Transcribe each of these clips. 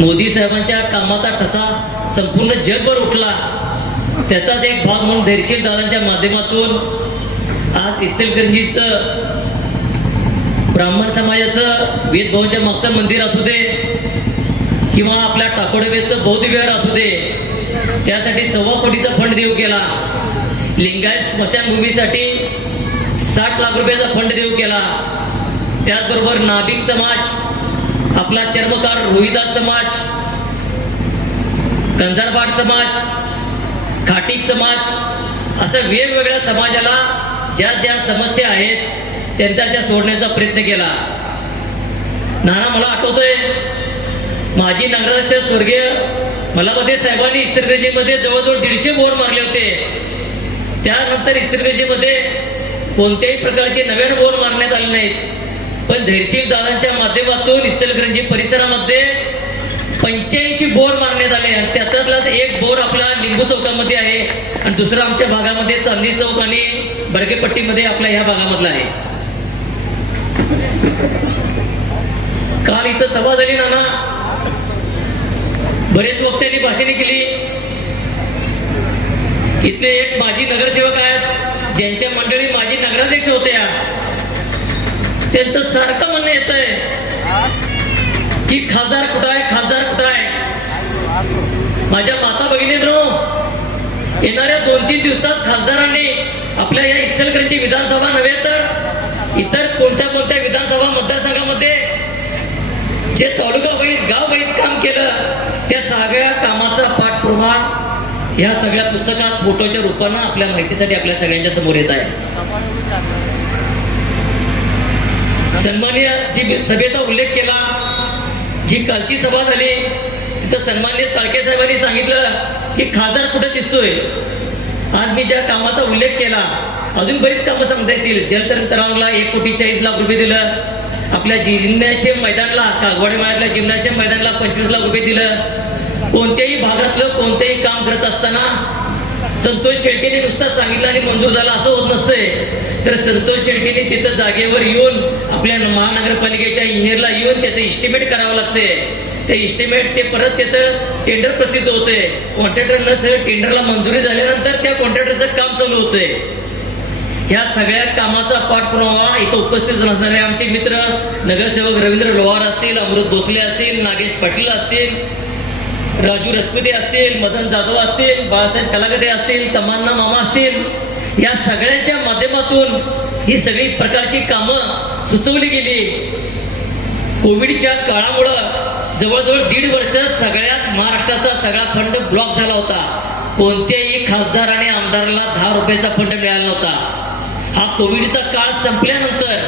मोदी साहेबांच्या कामाचा ठसा संपूर्ण जगभर उठला, त्याचाच एक भाग म्हणून धैर्यशील दादांच्या माध्यमातून आज इचलकरंजीचं ब्राह्मण समाजाचं वेदभवनच्या मागचं मंदिर असू दे किंवा आपल्या टाकोडेचं बौद्ध विहार असू दे, त्यासाठी 1.25 कोटीचा फंड देऊ केला. लिंगायत स्मशानभूमीसाठी 60 लाख रुपयाचा फंड देऊ केला. त्याचबरोबर नाभिक समाज, आपला चर्मकार रोहिदास समाज, कंजारबाट समाज, खाटीक समाज, असं वेगवेगळ्या समाजाला ज्या ज्या समस्या आहेत त्यांच्या सोडण्याचा प्रयत्न केला. नाना, मला आठवतोय माजी नगराध्यक्ष स्वर्गीय मलापते साहेबांनी इचलकरंजीमध्ये जवळजवळ 150 बोर मारले होते. त्यानंतर इचलकरंजीमध्ये कोणत्याही प्रकारचे नवीन बोर मारण्यात आले नाहीत. पण धैर्यशील दादांच्या माध्यमातून इचलकरंजी परिसरामध्ये 85 बोर मारण्यात आले. आणि त्यातलाच एक बोर आपला लिंबू चौकामध्ये आहे आणि दुसरा आमच्या भागामध्ये चांदणी चौक आणि बरकेपट्टीमध्ये आपल्या ह्या भागामधला आहे. काल इथं सभा झाली नाना, बरेच वक्त्यांनी भाषणे केली. इथले एक माजी नगरसेवक आहेत ज्यांच्या मंडळी माजी नगराध्यक्ष होत्या, त्यांचं सारखं म्हणणं येत आहे की खासदार कुठं आहे, खासदार कुठं आहे. माझ्या माता भगिनींनो, येणाऱ्या 2-3 दिवसात खासदारांनी आपल्या या इचलकरंजी विधानसभा नव्हे तर इतर कोणत्या कोणत्या विधानसभा मतदारसंघामध्ये जे तालुका वाईज गाव वाईज काम केलं, त्या सगळ्या कामाचा पाठपुरावा ह्या सगळ्या पुस्तकात फोटोच्या रूपानं आपल्या माहितीसाठी आपल्या सगळ्यांच्या समोर येत आहे. सन्माननीय जी सभेचा उल्लेख केला, जी कालची सभा झाली तिथं सन्माननीय चाळके साहेबांनी सांगितलं की खासदार कुठे दिसतोय. आज मी ज्या कामाचा उल्लेख केला, अजून बरीच कामं सांगता येतील. जलतरण तलावाला 1.40 लाख रुपये दिलं. आपल्या जिम्नॅशियम मैदानला, कागवाडी मळ्यातल्या जिम्नॅशियम मैदानला 25 लाख रुपये दिलं. कोणत्याही भागातलं कोणतेही काम करत असताना संतोष शेळकेने नुसतं सांगितलं आणि मंजूर झालं असं होत नसतंय. तर संतोष शेळकेने तिथं जागेवर येऊन आपल्या महानगरपालिकेच्या इंजिनियरला येऊन त्याचं इस्टिमेट करावं लागते. ते इस्टिमेट ते परत त्याचं टेंडर प्रसिद्ध होते. कॉन्ट्रॅक्टरनं टेंडरला मंजुरी झाल्यानंतर त्या कॉन्ट्रॅक्टरचं काम चालू होतंय. ह्या सगळ्या कामाचा पाठपुरावा इथं उपस्थित असणारे आमचे मित्र नगरसेवक रवींद्र लोहार असतील, अमृत भोसले असतील, नागेश पाटील असतील, राजू रजपुते असतील, मदन जाधव असतील, बाळासाहेब कलागते असतील, तमन्ना मामा असतील, या सगळ्यांच्या माध्यमातून ही सगळी प्रकारची कामं सुचवली गेली. कोविडच्या काळामुळं जवळजवळ 1.5 वर्ष सगळ्यात महाराष्ट्राचा सगळा फंड ब्लॉक झाला होता. कोणत्याही खासदार आणि आमदाराला 10 रुपयाचा फंड मिळाला नव्हता. हा कोविडचा काळ संपल्यानंतर,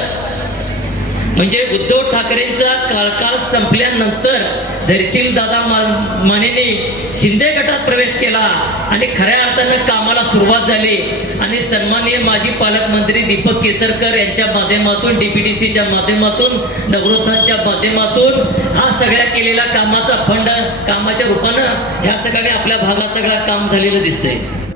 म्हणजे उद्धव ठाकरेंचा काळ संपल्यानंतर धैर्यशील दादा मानेने शिंदे गटात प्रवेश केला आणि खऱ्या अर्थानं कामाला सुरुवात झाली. आणि सन्माननीय माजी पालकमंत्री दीपक केसरकर यांच्या माध्यमातून, DPDCच्या माध्यमातून, नगरोत्थानच्या माध्यमातून हा सगळ्या केलेला कामाचा फंड कामाच्या रूपानं ह्या सगळ्या आपल्या भागात सगळं काम झालेलं दिसतंय.